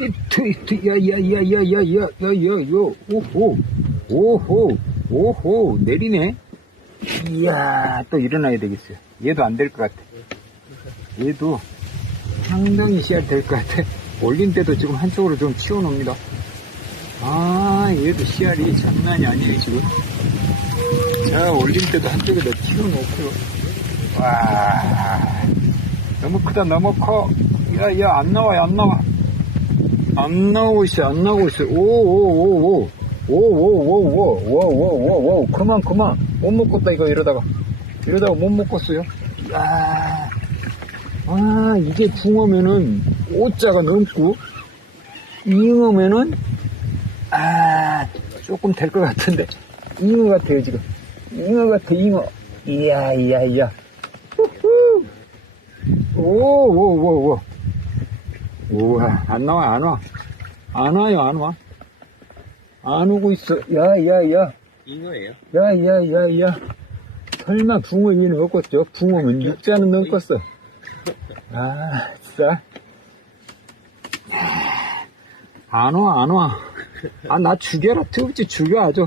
이트, 이트, 야, 야, 야, 야, 야, 야, 야, 야, 야, 오호, 오호, 오호, 내리네. 이야, 또 일어나야 되겠어요. 얘도 안 될 것 같아. 얘도 상당히 씨앗 될것 같아. 올린 때도 지금 한쪽으로 좀 치워 놓습니다. 아, 얘도 씨알이 장난이 아니에요, 지금. 자, 올린 때도 한쪽에다 치워 놓고요. 와, 너무 크다, 너무 커. 야, 야, 안 나와요, 안 나와. 안 나오고 있어, 안 나오고 있어. 오, 오, 오, 오. 오, 오, 오, 오, 오, 오, 오, 오. 그만, 그만. 못 먹겠다, 이거, 이러다가. 이러다가 못 먹겠어요. 야 아, 이게 붕어면은, 오자가 넘고, 잉어면은, 아, 조금 될 것 같은데. 잉어 같아요, 지금. 잉어 같아, 잉어. 이야, 이야, 이야. 후후. 오, 오, 오, 오. 우와, 안 나와, 안 와. 안 와요, 안 와. 안 오고 있어. 야, 야, 야. 잉어예요? 야, 야, 야, 야. 설마 붕어 위는 없겠죠? 붕어면 육자는 넘겠어. 아, 진짜. 안 와, 안 와. 아, 나 죽여라. 트ub지 죽여, 아주.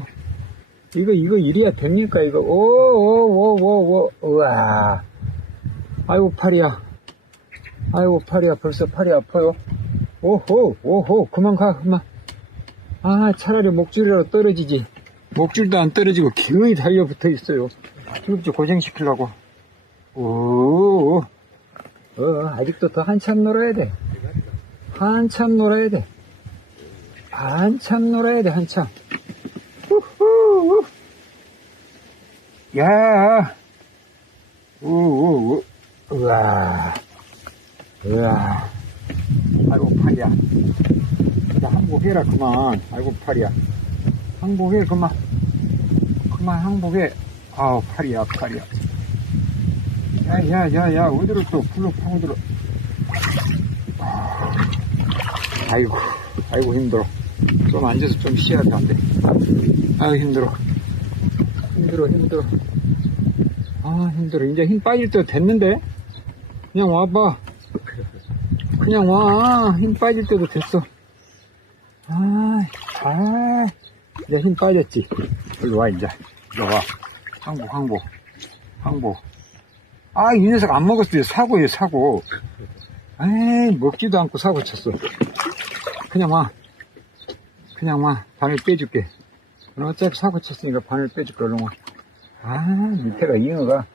이거, 이거 일이야 됩니까, 이거. 오, 오, 오, 오, 오. 우와. 아이고, 팔이야. 아이고, 팔이야. 벌써 팔이 아파요. 오호, 오호. 그만 가, 그만. 아, 차라리 목줄이라도 떨어지지. 목줄도 안 떨어지고 기운이 달려붙어 있어요. 트ub지 고생시키려고. 오, 어, 아직도 더 한참 놀아야 돼. 한참 놀아야 돼. 한참 놀아야 돼, 한참. 우후, 야, 우우, 우와, 우와. 아이고, 팔이야. 자, 항복해라, 그만. 아이고, 팔이야. 항복해, 그만. 그만, 항복해. 아우, 팔이야, 팔이야. 야, 야, 야, 야, 어디로 또 불러 파고들어. 아, 아이고, 아이고, 힘들어. 좀 앉아서 좀 쉬어야 돼, 안 돼. 아유, 힘들어. 힘들어, 힘들어. 아, 힘들어. 이제 힘 빠질 때 됐는데? 그냥 와봐. 그냥 와. 힘 빠질 때도 됐어. 아, 아. 이제 힘 빠졌지. 일로 와, 이제. 일로 와. 항복, 항복. 항복. 아, 이 녀석 안 먹었어요. 사고예요, 사고. 에이, 먹지도 않고 사고 쳤어. 그냥 와. 그냥 와. 바늘 빼줄게. 그럼 어차피 사고 쳤으니까 바늘 빼줄게, 얼른 와. 아, 밑에가 잉어가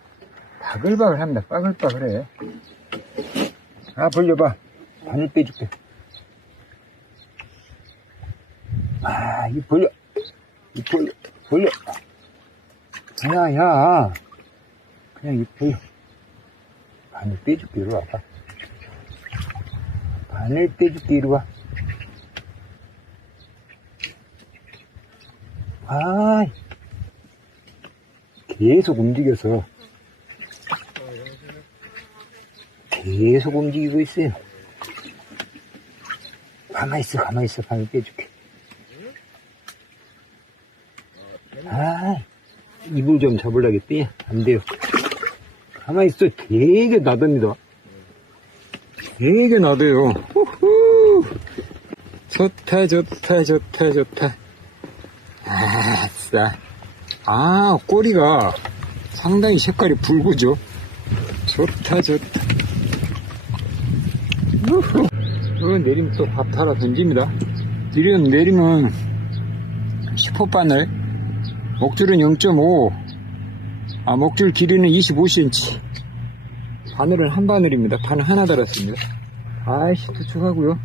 바글바글 합니다. 빠글빠글해. 아, 벌려봐. 바늘 빼줄게. 아, 이 벌려. 이 벌려. 벌려. 야, 야. 그냥 이 벌려. 바늘 빼줄게, 이리 와봐. 바늘 빼줄게, 이리 와. 아, 계속 움직여서 계속 움직이고 있어요. 가만히 있어, 가만히 있어, 바늘 빼줄게. 아, 이불 좀 잡으려겠대? 안 돼요. 가만히 있어, 되게 나답니다. 되게 나대요. 후후. 좋다, 좋다, 좋다, 좋다. 아싸. 아, 꼬리가 상당히 색깔이 붉으죠? 좋다, 좋다. 우후. 어, 내리면 또 밥 타러 던집니다. 내리면, 내리면 10호 바늘, 목줄은 0.5, 아, 목줄 길이는 25cm. 바늘은 한 바늘입니다. 바늘 하나 달았습니다. 아이씨, 투축하고요.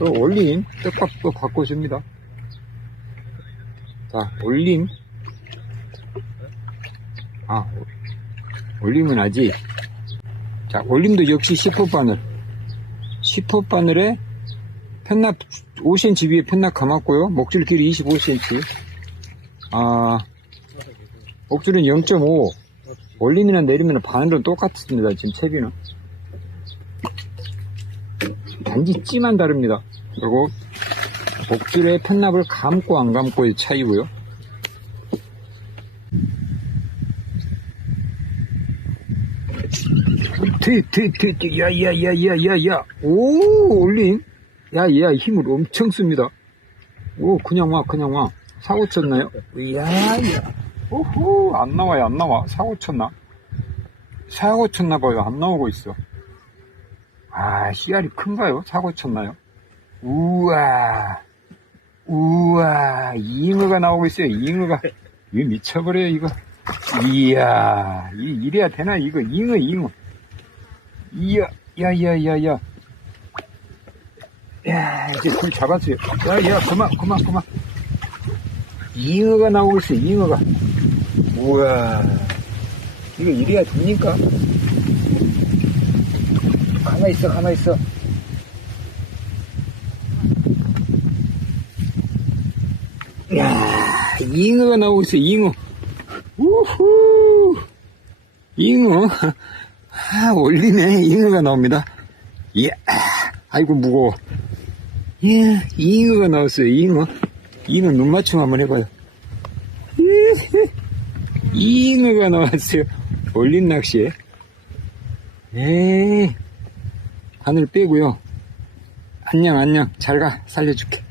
또 올린 떡밥도 바꿔줍니다. 자, 올림. 아, 올림은 아직. 자, 올림도 역시 10호 바늘. 10호 바늘에 편납 5cm 위에 편납 감았고요. 목줄 길이 25cm. 아, 목줄은 0.5. 올림이나 내리면 바늘은 똑같습니다. 지금 채비는. 단지 찌만 다릅니다. 그리고 목줄의 편납을 감고 안 감고의 차이고요. 트, 트, 트, 트, 야, 야, 야, 야, 야, 야. 오, 올림. 야, 얘 힘을 엄청 씁니다. 오, 그냥 와, 그냥 와. 사고 쳤나요? 이야, 야. 오호, 안 나와요, 안 나와. 사고 쳤나? 사고 쳤나 봐요. 안 나오고 있어. 아, 씨알이 큰가요? 사고 쳤나요? 우와, 우와, 잉어가 나오고 있어요, 잉어가. 이거 미쳐버려요, 이거. 이야, 이, 이래야 되나, 이거. 잉어, 잉어. 이야, 야, 야, 야, 야. 야, 이제 불 잡았어요. 야, 야, 그만, 그만, 그만. 잉어가 나오고 있어요, 잉어가. 우와. 이거 이래야 됩니까? 가만히 있어, 가만히 있어. 야, 잉어가 나오고 있어, 잉어. 우후. 잉어. 아, 올리네. 잉어가 나옵니다. 이야, 아이고, 무거워. 예, 잉어가 나왔어요, 잉어. 잉어 눈 맞춤 한번 해봐요. 잉어가 나왔어요. 올린 낚시에. 예, 바늘 빼고요. 안녕, 안녕. 잘 가. 살려줄게.